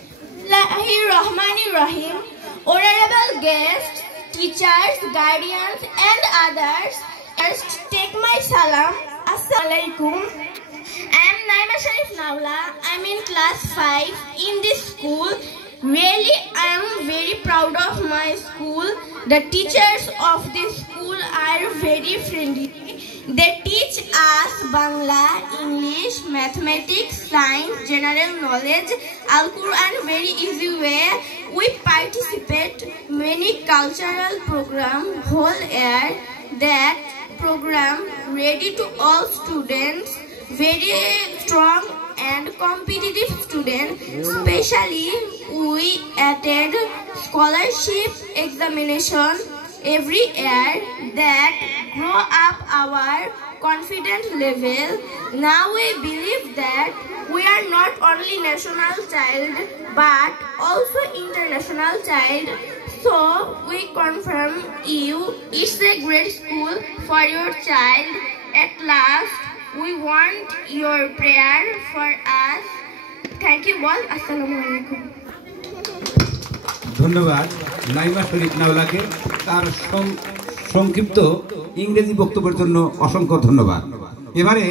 Bismillahirrahmanirrahim. Honorable guests, teachers, guardians and others, first take my salam. Assalamualaikum. I am Naima Sharif Naula. I am in class 5 in this school. Really, I am very proud of my school. The teachers of this school are very friendly. They teach us Bangla, English, mathematics, science, general knowledge, Al-Quran very easy way. We participate many cultural program whole year. That program ready to all students, very strong and competitive students. Especially we attend scholarship examination every year that grow up our confidence level. Now we believe that we are not only national child but also international child. So we confirm you it's a great school for your child. At last we want your prayer for us. Thank you all. Assalamualaikum. ধন্যবাদ নাইমা শরীফ নাওলাকে তার সংক্ষিপ্ত ইংরেজি বক্তব্যের জন্য অসংখ্য ধন্যবাদ। এবারে